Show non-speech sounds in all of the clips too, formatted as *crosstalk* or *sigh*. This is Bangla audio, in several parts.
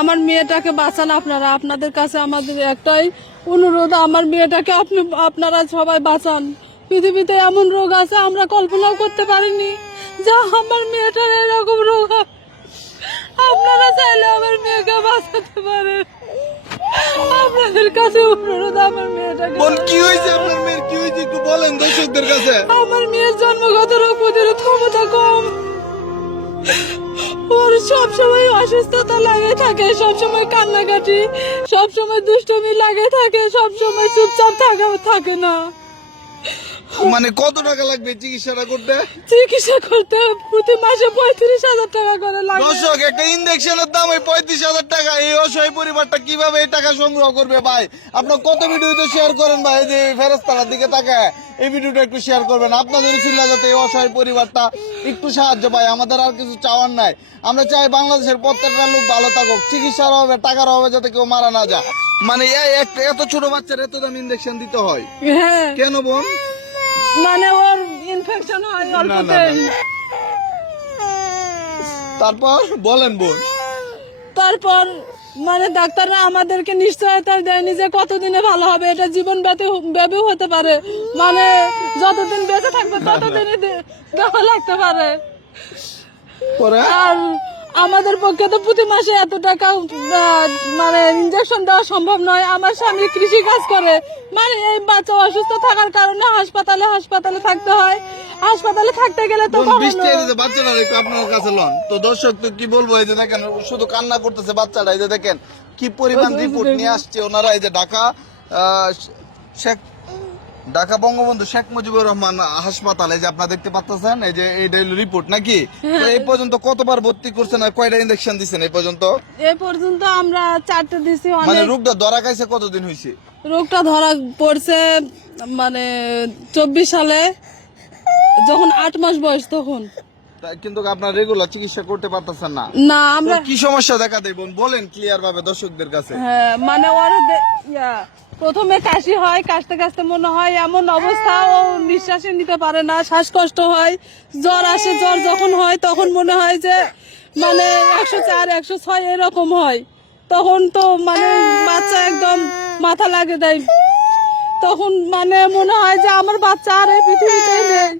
আমার মেয়েটাকে বাঁচান আপনারা। আপনাদের কাছে আমাদের একটাই অনুরোধ আমার মেয়েটাকে আপনি আপনারা সবাই বাঁচান। পৃথিবীতে এমন রোগ আছে আমরা কল্পনাও করতে পারিনি যা আমার মেয়েটার এরকম রোগ। আপনারা চাইলে আমার মেয়েকে বাঁচাতে পারেন। আপনাদের কাছে অনুরোধ আমার মেয়েটাকে কি হয়েছে আপনার মেয়ের? কি হয়েছে একটু বলেন দর্শকদের কাছে। আমার মেয়ের জন্মগত রোগ প্রতিরোধ ক্ষমতা কম। ওর সবসময় অসুস্থতা লাগে থাকে, সবসময় কান্নাকাটি, সবসময় দুষ্টুমি লাগে থাকে, সবসময় চুপচাপ থাকা থাকে না। মানে কত টাকা লাগবে চিকিৎসাটা করতে? চিকিৎসা করতে প্রতি মাসে পঁয়ত্রিশ হাজার টাকা করে লাগে। দর্শক একটা ইঞ্জেকশনের দাম ওই পঁয়ত্রিশ হাজার টাকা। এই অসহায় পরিবারটা কীভাবে এই টাকা সংগ্রহ করবে ভাই? আপনার কত ভিডিওতে শেয়ার করেন ভাই? যে ফেরস্তার দিকে তাকায় এই ভিডিওটা একটু শেয়ার করবেন। আপনাদের ছিল যাতে এই অসহায় পরিবারটা একটু সাহায্য পায়। আমাদের আর কিছু চাওয়ার নাই। আমরা চাই বাংলাদেশের প্রত্যেকটা লোক ভালো থাকুক। চিকিৎসার অভাবে টাকার অভাবে যাতে কেউ মারা না যায়। মানে এত ছোট বাচ্চার এত দাম ইঞ্জেকশন দিতে হয়। হ্যাঁ। কেন বোন? মানে ওর ইনফেকশন হয় অল্পতেই। তারপর বলেন বোন। তারপর মানে ডাক্তাররা আমাদেরকে নিশ্চয়তা দেয়নি যে কতদিনে ভালো হবে। এটা জীবন ব্যাপী হতে পারে। মানে যতদিন বেঁচে থাকবে ততদিনই দে- দেওয়া লাগতে পারে। পরে? আর আমাদের পক্ষে তো প্রতি মাসে এত টাকা মানে ইঞ্জেকশন দেওয়া সম্ভব নয়। আমার স্বামী কৃষি কাজ করে। মানে এই বাচ্চা অসুস্থ থাকার কারণে হাসপাতালে হাসপাতালে থাকতে হয়। হাসপাতালে থাকতে গেলে তো বাচ্চাটা আপনার কাছে লন। তো দর্শক তো কি বলব এই যে দেখেন শুধু কান্না করতেছে বাচ্চাটা। এই যে দেখেন কি পরিমাণ *laughs* রিপোর্ট নিয়ে আসছে ওনারা। এই যে ঢাকা শেখ ঢাকা বঙ্গবন্ধু শেখ মুজিবুর রহমান হাসপাতালে যে আপনারা দেখতে পাচ্ছেন এই যে এই রিপোর্ট নাকি? তো এই পর্যন্ত কতবার ভর্তি করছেন আর কয়টা ইনজেকশন দিচ্ছেন এই পর্যন্ত? এই পর্যন্ত আমরা চারটে দিছি মানে অনেক রোগটা ধরা খাইছে কতদিন হয়েছে রোগটা ধরা পড়ছে মানে চব্বিশ সালে যখন আট মাস বয়স তখন। কিন্তু আপনার রেগুলার চিকিৎসা করতে পারতেছেন না। না আমরা কি সমস্যা দেখা দেয় বোন বলেন ক্লিয়ার ভাবে দর্শকদের কাছে। হ্যাঁ মানে ওর প্রথমে কাশি হয় কাশতে কাশতে মনে হয় এমন অবস্থা ও নিঃশ্বাসে নিতে পারে না শ্বাসকষ্ট হয় জ্বর আসে জ্বর যখন হয় তখন মনে হয় যে মানে একশো চার একশো ছয় এরকম হয়। তখন তো মানে বাচ্চা একদম মাথা লাগে দেয়। তখন মানে মনে হয় যে আমার বাচ্চা আর এই পৃথিবীতে নেই।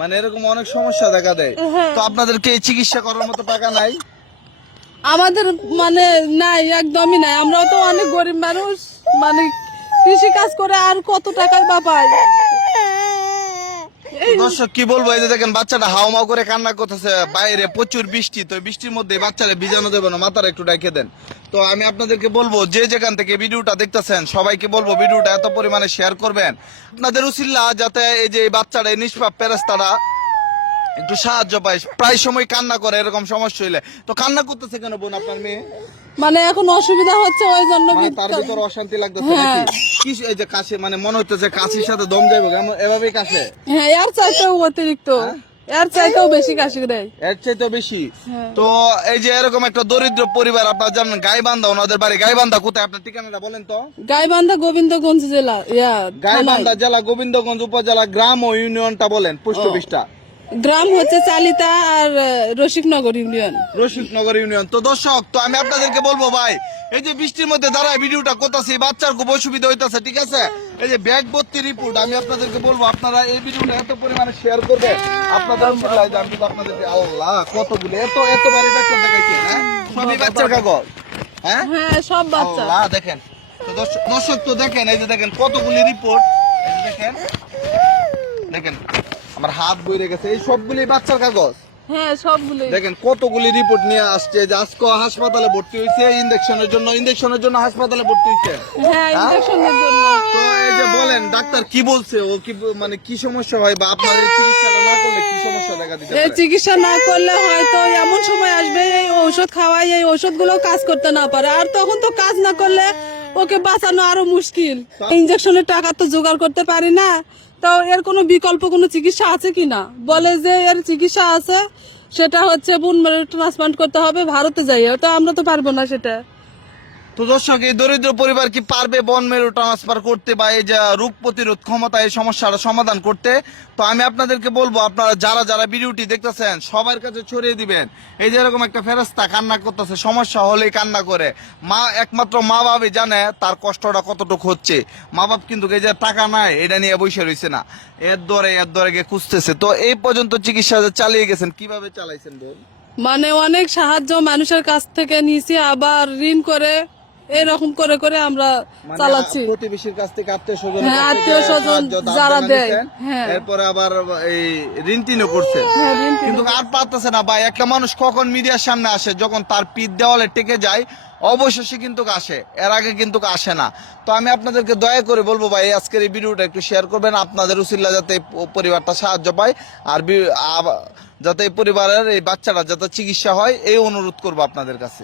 মানে এরকম অনেক সমস্যা দেখা দেয়। হ্যাঁ। তো আপনাদেরকে চিকিৎসা করার মতো টাকা নাই? আমাদের মানে নাই একদমই নাই। আমরাও তো অনেক গরিব মানুষ মানে কৃষি কাজ করে আর কত টাকায় বা পাই। দর্শক কি বলব? এই যে দেখেন বাচ্চাটা হাওমাও করে কান্না করতেছে। বাইরে প্রচুর বৃষ্টি তো বৃষ্টির মধ্যে বাচ্চারা ভিজানো দেবে না মাথার একটু ডাইকে দেন। তো আমি আপনাদেরকে বলব যে যেখান থেকে ভিডিওটা দেখতেছেন সবাইকে বলব ভিডিওটা এত পরিমাণে শেয়ার করবেন। আপনাদের উচিল্লা যাতে এই যে এই বাচ্চাটা এই নিষ্পাপ পেরাস্তারা একটু সাহায্য পায়। প্রায় সময় কান্না করে এরকম সমস্যা হইলে। তো কান্না করতেছে কেন বোন আপনার মেয়ে? মানে এখন অসুবিধা হচ্ছে ওই জন্য তার ভিতর অশান্তি লাগতেছে হ্যাঁ। কি এই যে কাশি মানে মনে হইতেছে কাশির সাথে দম যাইবে এমন- এভাবেই কাশে? হ্যাঁ এর চাইতেও অতিরিক্ত। এর চাইতেও বেশি কাশি দেয় এর চাইতে বেশি? হ্যাঁ। তো এই যে এরকম একটা দরিদ্র পরিবার আপনার জানেন গাইবান্ধা ওনাদের বাড়ি গাইবান্ধা কোথায়? আপনার ঠিকানাটা বলেন তো। গাইবান্ধা গোবিন্দগঞ্জ জেলা ইয়া গাইবান্ধা জেলা গোবিন্দগঞ্জ উপজেলা গ্রাম ও ইউনিয়নটা বলেন পোস্ট অফিসটা। গ্রাম হচ্ছে চালিতা আর রসিকনগর ইউনিয়ন। রশিদনগর ইউনিয়ন। তো দর্শক তো আমি আপনাদেরকে বলব ভাই এই যে বৃষ্টির মধ্যে দাঁড়ায় ভিডিওটা করতেছি বাচ্চার খুব অসুবিধা হইতাছে ঠিক আছে? এই যে ব্যাগ ভর্তি রিপোর্ট আমি আপনাদেরকে বলব আপনারা এই ভিডিওটা এত পরিমাণে শেয়ার করবে আপনাদের আমি কিন্তু আপনাদেরকে। আল্লাহ কতগুলো এত এত বাড়ি ডাক্তার দেখাইছে হ্যাঁ? সবই বাচ্চার কাগজ হ্যাঁ? হ্যাঁ সব বাচ্চা। আল্লাহ দেখেন। দর্শক তো দেখেন এই যে দেখেন কতগুলি রিপোর্ট দেখেন দেখেন আমার হাত বইরে গেছে এই সবগুলি বাচ্চার কাগজ। হ্যাঁ সবগুলো দেখেন কতগুলি রিপোর্ট নিয়ে আসছে যে আজকে হাসপাতালে ভর্তি হয়েছে ইঞ্জেকশনের জন্য ইঞ্জেকশনের জন্য হাসপাতালে ভর্তি হয়েছে। হ্যাঁ ইঞ্জেকশনের জন্য। তো এই যে বলেন ডাক্তার কি বলছে? ও কি মানে কি সমস্যা হয়? বা আপনার এই চিকিৎসাটা না করলে কি সমস্যা দেখা দিতে এই পারে? চিকিৎসা না করলে হয়তো এমন সময় আসবে এই ঔষধ খাওয়াই এই ঔষধগুলো কাজ করতে না পারে। আর তখন তো কাজ না করলে ওকে বাঁচানো আরও মুশকিল। ইঞ্জেকশনের টাকা তো জোগাড় করতে পারি না। তো এর কোনো বিকল্প, কোনো চিকিৎসা আছে কি না? বলে যে এর চিকিৎসা আছে, সেটা হচ্ছে বোন ট্রান্সপ্লান্ট করতে হবে, ভারতে যাই তো আমরা তো পারব না সেটা। তো দর্শক, এই দরিদ্র পরিবার কি পারবে বন মেরু ট্রান্সফার করতে বা এই যে রোগ প্রতিরোধ ক্ষমতা এই সমস্যাটা সমাধান করতে? তো আমি আপনাদেরকে বলব, আপনারা যারা যারা ভিডিওটি দেখতেছেন, সবার কাছে ছড়িয়ে দিবেন। এই যে এরকম একটা ফেরস্তা কান্না করতেছে, সমস্যা হলেই কান্না করে। মা, একমাত্র মা বাবাই জানে তার কষ্টটা কতটুকু হচ্ছে। মা বাপ কিন্তু এই যে টাকা নাই, এটা নিয়ে বসে রয়েছে না। এর দরে এর দরে গিয়ে খুঁজতেছে। তো এই পর্যন্ত চিকিৎসা চালিয়ে গেছেন, কীভাবে চালাইছেন মানে অনেক সাহায্য মানুষের কাছ থেকে নিয়েছি, আবার ঋণ করে এরকম করে করে আমরা মানে চালাচ্ছি। প্রতিবেশীর কাছ থেকে আত্মীয় স্বজন হ্যাঁ, আত্মীয়-স্বজন যারা দেয়, হ্যাঁ। এরপরে আবার এই ঋণ তিনও করছে। হ্যাঁ, কিন্তু আর পারতেছে না ভাই একটা মানুষ কখন মিডিয়ার সামনে আসে যখন তার পিঠ দেওয়ালে টেকে যায় অবশেষে কিন্তু আসে এর আগে কিন্তু আসে না। তো আমি আপনাদেরকে দয়া করে বলব ভাই আজকের এই ভিডিওটা একটু শেয়ার করবেন আপনাদের উচিল্লা যাতে পরিবারটা সাহায্য পায় আর যাতে পরিবারের এই বাচ্চাটা যাতে চিকিৎসা হয় এই অনুরোধ করব আপনাদের কাছে।